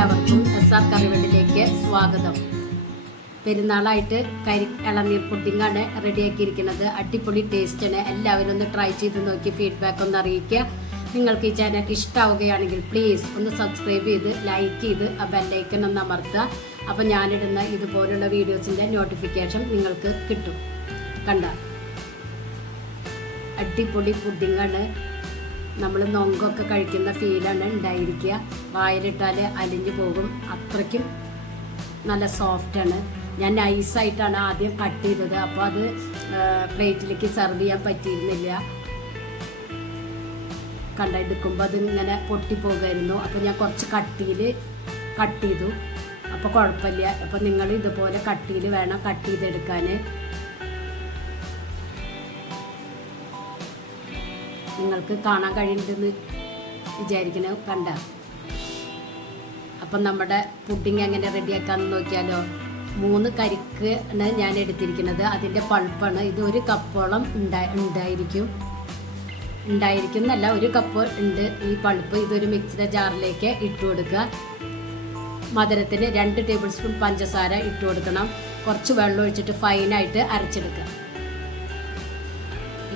എല്ലാവർക്കും S R കറിവെള്ളിലേക്ക് സ്വാഗതം. പെരുന്നാളായിട്ട് കരി ഇളനീർ പുഡിങ്ങാണ് റെഡിയാക്കിയിരിക്കുന്നത്. അടിപൊളി ടേസ്റ്റാണ് എല്ലാവരും ഒന്ന് ട്രൈ ചെയ്ത് നോക്കി ഫീഡ്ബാക്ക് ഒന്ന് അറിയിക്കുക. നിങ്ങൾക്ക് ഈ ചാനൽ ഇഷ്ടാവുകയാണെങ്കിൽ പ്ലീസ് ഒന്ന് സബ്സ്ക്രൈബ് ചെയ്ത് ലൈക്ക് ചെയ്ത് ആ ബെല്ലൈക്കൺ ഒന്ന് അമർത്തുക. അപ്പോൾ ഞാനിടുന്ന ഇതുപോലുള്ള വീഡിയോസിന്റെ നോട്ടിഫിക്കേഷൻ നിങ്ങൾക്ക് കിട്ടും. കണ്ട? അടിപൊളി പുഡിങ്ങാണ്. നമ്മൾ നൊങ്കൊക്കെ കഴിക്കുന്ന ഫീലാണ് ഉണ്ടായിരിക്കുക. വായിലിട്ടാൽ അലിഞ്ഞു പോകും. അത്രയ്ക്കും നല്ല സോഫ്റ്റാണ് ഞാൻ നൈസായിട്ടാണ് ആദ്യം കട്ട് ചെയ്തത്. അപ്പോൾ അത് പ്ലേറ്റിലേക്ക് സെർവ് ചെയ്യാൻ പറ്റിയിരുന്നില്ല. കണ്ടെടുക്കുമ്പോൾ അത് ഇങ്ങനെ പൊട്ടിപ്പോകായിരുന്നു. അപ്പോൾ ഞാൻ കുറച്ച് കട്ടിയിൽ കട്ട് ചെയ്തു. അപ്പോൾ കുഴപ്പമില്ല. അപ്പോൾ നിങ്ങൾ ഇതുപോലെ കട്ടിയിൽ വേണം കട്ട് ചെയ്തെടുക്കാൻ നിങ്ങൾക്ക് കാണാൻ കഴിയുന്നുണ്ടെന്ന് വിചാരിക്കണ കണ്ട. അപ്പം നമ്മുടെ പുഡിങ് എങ്ങനെ റെഡിയാക്കാന്ന് നോക്കിയാലോ. മൂന്ന് കരിക്ക് ആണ് ഞാൻ എടുത്തിരിക്കുന്നത്. അതിന്റെ പൾപ്പാണ്. ഇത് ഒരു കപ്പോളം ഉണ്ടാ ഉണ്ടായിരിക്കും. ഉണ്ടായിരിക്കും എന്നല്ല ഒരു കപ്പ് ഉണ്ട് ഈ പൾപ്പ്. ഇതൊരു മിക്സിയുടെ ജാറിലേക്ക് ഇട്ട് കൊടുക്കുക. മധുരത്തിന് രണ്ട് ടേബിൾ സ്പൂൺ പഞ്ചസാര ഇട്ട് കൊടുക്കണം. കുറച്ച് വെള്ളം ഒഴിച്ചിട്ട് ഫൈനായിട്ട് അരച്ചെടുക്കുക.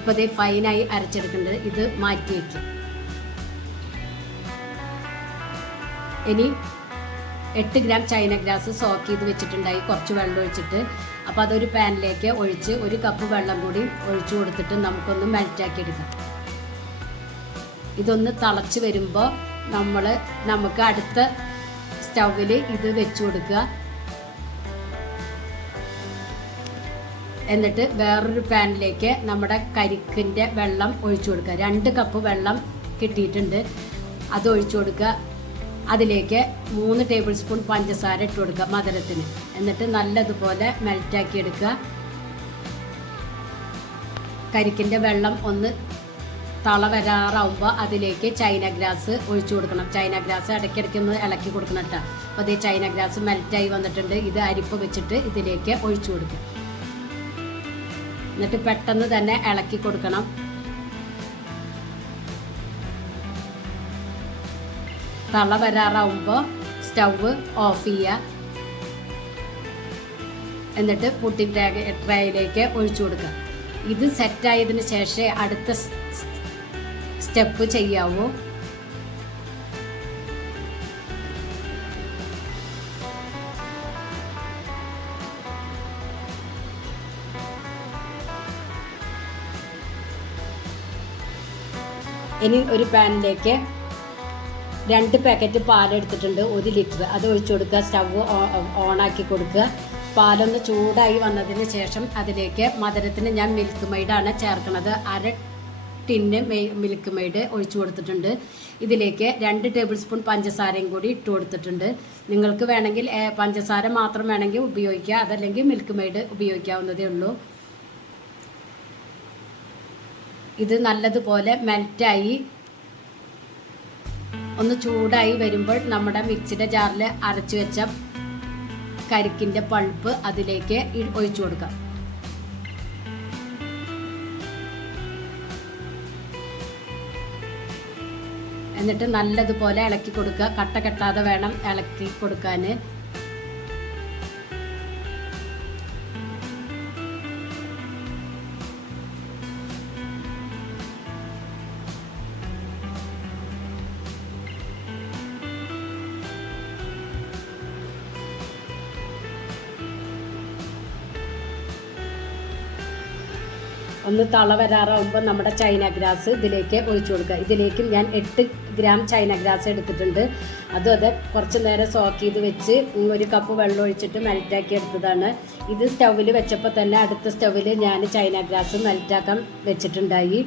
ഇപ്പോൾ ഫൈനായി അരച്ചെടുക്കേണ്ടത് ഇത് മാറ്റി വയ്ക്കുക ഇനി എട്ട് ഗ്രാം ചൈന ഗ്രാസ് സോക്ക് ചെയ്ത് വെച്ചിട്ടുണ്ടായി കുറച്ച് വെള്ളം ഒഴിച്ചിട്ട്. അപ്പോൾ അതൊരു പാനിലേക്ക് ഒഴിച്ച് ഒരു കപ്പ് വെള്ളം കൂടി ഒഴിച്ചു കൊടുത്തിട്ട് നമുക്കൊന്ന് മെൽറ്റാക്കി എടുക്കാം. ഇതൊന്ന് തിളച്ച് വരുമ്പോൾ നമ്മൾ നമുക്ക് അടുത്ത സ്റ്റൗവിൽ ഇത് വെച്ച് കൊടുക്കുക. എന്നിട്ട് വേറൊരു പാനിലേക്ക് നമ്മുടെ കരിക്കിന്റെ വെള്ളം ഒഴിച്ചു കൊടുക്കുക. രണ്ട് കപ്പ് വെള്ളം കിട്ടിയിട്ടുണ്ട്. അത് ഒഴിച്ചു കൊടുക്കുക. അതിലേക്ക് മൂന്ന് ടേബിൾ സ്പൂൺ പഞ്ചസാര ഇട്ട് കൊടുക്കുക മധുരത്തിന്. എന്നിട്ട് നല്ലതുപോലെ മെൽറ്റാക്കി എടുക്കുക. കരിക്കിന്റെ വെള്ളം ഒന്ന് തള വരാറാവുമ്പോൾ അതിലേക്ക് ചൈന ഗ്രാസ് ഒഴിച്ചു കൊടുക്കണം. ചൈന ഗ്രാസ് ഇടയ്ക്കിടയ്ക്ക് ഒന്ന് ഇളക്കി കൊടുക്കണം കേട്ടോ അപ്പോൾ അതേ ചൈന ഗ്രാസ് മെൽറ്റായി വന്നിട്ടുണ്ട്. ഇത് അരിപ്പ് വെച്ചിട്ട് ഇതിലേക്ക് ഒഴിച്ചു കൊടുക്കുക. എന്നിട്ട് പെട്ടെന്ന് തന്നെ ഇളക്കി കൊടുക്കണം. തള വരാറാവുമ്പോൾ സ്റ്റൗവ് ഓഫ് ചെയ്യുക എന്നിട്ട് പുട്ടിൻ ട്രേയിലേക്ക് ഒഴിച്ചു കൊടുക്കുക ഇത് സെറ്റായതിനു ശേഷം അടുത്ത സ്റ്റെപ്പ് ചെയ്യാവൂ. ഇനി ഒരു പാനിലേക്ക് രണ്ട് പാക്കറ്റ് പാലെടുത്തിട്ടുണ്ട് ഒരു ലിറ്റർ. അത് ഒഴിച്ചു കൊടുക്കുക സ്റ്റവ് ഓണാക്കി കൊടുക്കുക. പാലൊന്ന് ചൂടായി വന്നതിന് ശേഷം അതിലേക്ക് മധുരത്തിന് ഞാൻ മിൽക്ക് മെയ്ഡാണ് ചേർക്കുന്നത്. അര ടിന്ന് മിൽക്ക് മെയ്ഡ് ഒഴിച്ചു കൊടുത്തിട്ടുണ്ട്. ഇതിലേക്ക് രണ്ട് ടേബിൾ സ്പൂൺ പഞ്ചസാരയും കൂടി ഇട്ട് കൊടുത്തിട്ടുണ്ട്. നിങ്ങൾക്ക് വേണമെങ്കിൽ പഞ്ചസാര മാത്രം വേണമെങ്കിൽ ഉപയോഗിക്കുക അതല്ലെങ്കിൽ മിൽക്ക് മെയ്ഡ് ഉപയോഗിക്കാവുന്നതേ ഉള്ളൂ. ഇത് നല്ലതുപോലെ മെൽറ്റായി ഒന്ന് ചൂടായി വരുമ്പോൾ നമ്മുടെ മിക്സിയുടെ ജാറിൽ അരച്ചു വെച്ച കരിക്കിന്റെ പൾപ്പ് അതിലേക്ക് ഒഴിച്ചു കൊടുക്കാം. എന്നിട്ട് നല്ലതുപോലെ ഇളക്കി കൊടുക്കുക. കട്ട കെട്ടാതെ വേണം ഇളക്കി കൊടുക്കാൻ. ഒന്ന് തള വരാറാകുമ്പോൾ നമ്മുടെ ചൈന ഗ്രാസ് ഇതിലേക്ക് ഒഴിച്ചു കൊടുക്കുക. ഇതിലേക്കും ഞാൻ എട്ട് ഗ്രാം ചൈന ഗ്രാസ് എടുത്തിട്ടുണ്ട്. അതും അതെ കുറച്ച് നേരം സോക്ക് ചെയ്ത് വെച്ച് ഒരു കപ്പ് വെള്ളം ഒഴിച്ചിട്ട് മെൽറ്റാക്കി എടുത്തതാണ്. ഇത് സ്റ്റൗവിൽ വെച്ചപ്പോൾ തന്നെ അടുത്ത സ്റ്റൗവിൽ ഞാൻ ചൈന ഗ്രാസ് മെൽറ്റാക്കാൻ വെച്ചിട്ടുണ്ടായി.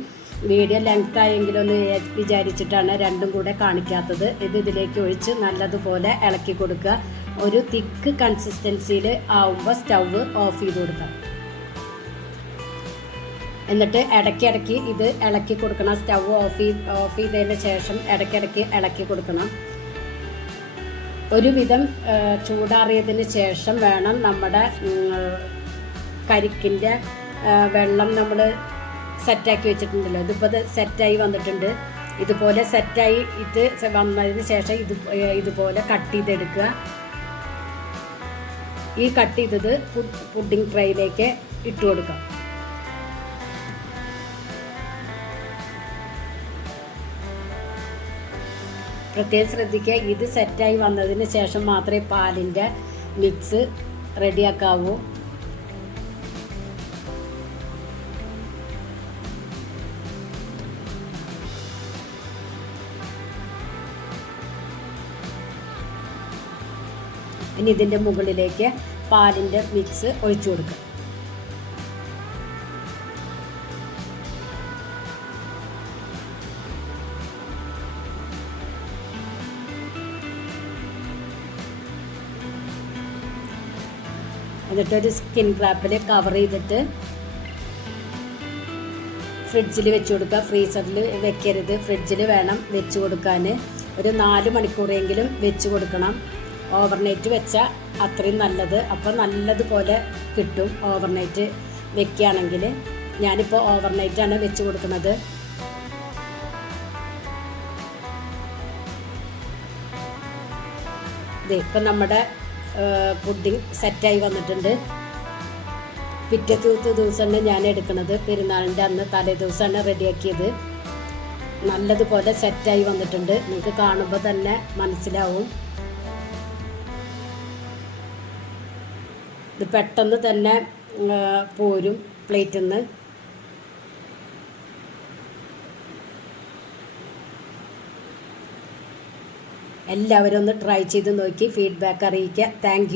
വീഡിയോ ലെങ്ത് ആയെങ്കിലൊന്ന് വിചാരിച്ചിട്ടാണ് രണ്ടും കൂടെ കാണിക്കാത്തത്. ഇത് ഇതിലേക്ക് ഒഴിച്ച് നല്ലതുപോലെ ഇളക്കി കൊടുക്കുക. ഒരു തിക്ക് കൺസിസ്റ്റൻസിയിൽ ആവുമ്പോൾ സ്റ്റൗവ് ഓഫ് ചെയ്ത് കൊടുക്കാം. എന്നിട്ട് ഇടയ്ക്കിടയ്ക്ക് ഇത് ഇളക്കി കൊടുക്കണം. സ്റ്റവ് ഓഫ് ചെയ്ത് ഓഫ് ചെയ്തതിന് ശേഷം ഇടയ്ക്കിടയ്ക്ക് ഇളക്കി കൊടുക്കണം. ഒരുവിധം ചൂടാറിയതിന് ശേഷം വേണം നമ്മുടെ കരിക്കിന്റെ വെള്ളം നമ്മൾ സെറ്റാക്കി വെച്ചിട്ടുണ്ടല്ലോ. ഇതിപ്പോൾ ഇത് സെറ്റായി വന്നിട്ടുണ്ട്. ഇതുപോലെ സെറ്റായി ഇത് വന്നതിന് ശേഷം ഇത് ഇതുപോലെ കട്ട് ചെയ്തെടുക്കുക. ഈ കട്ട് ചെയ്തത് പുഡിംഗ് ട്രൈയിലേക്ക് ഇട്ട് കൊടുക്കാം. പ്രത്യേകം ശ്രദ്ധിക്കുക. ഇത് സെറ്റായി വന്നതിന് ശേഷം മാത്രമേ പാലിന്റെ മിക്സ് റെഡിയാക്കാവൂ ഇനി ഇതിന്റെ മുകളിലേക്ക് പാലിന്റെ മിക്സ് ഒഴിച്ചു കൊടുക്കുക. എന്നിട്ടൊരു സ്കിൻ ക്രാപ്പിൽ കവർ ചെയ്തിട്ട് ഫ്രിഡ്ജിൽ വെച്ച് കൊടുക്കുക. ഫ്രീസറിൽ വെക്കരുത്. ഫ്രിഡ്ജിൽ വേണം വെച്ച് കൊടുക്കാൻ ഒരു നാല് മണിക്കൂറെങ്കിലും വെച്ച് കൊടുക്കണം. ഓവർനൈറ്റ് വെച്ചാൽ അത്രയും നല്ലത്. അപ്പോൾ നല്ലതുപോലെ കിട്ടും ഓവർനൈറ്റ് വെക്കുകയാണെങ്കിൽ ഞാനിപ്പോൾ ഓവർനൈറ്റാണ് വെച്ച് കൊടുക്കുന്നത്. ഇപ്പം നമ്മുടെ പുഡിങ് സെറ്റായി വന്നിട്ടുണ്ട്. പിറ്റത്തെ ദിവസമാണ് ഞാൻ എടുക്കുന്നത്. പെരുന്നാളിന്റെ അന്ന് തലേ ദിവസമാണ് റെഡിയാക്കിയത്. നല്ലതുപോലെ സെറ്റായി വന്നിട്ടുണ്ട്. നിങ്ങൾക്ക് കാണുമ്പോൾ തന്നെ മനസ്സിലാവും. ഇത് പെട്ടെന്ന് തന്നെ പോരും പ്ലേറ്റിൽ നിന്ന് എല്ലാവരും ഒന്ന് ട്രൈ ചെയ്ത് നോക്കി ഫീഡ്ബാക്ക് അറിയിക്കുക. താങ്ക്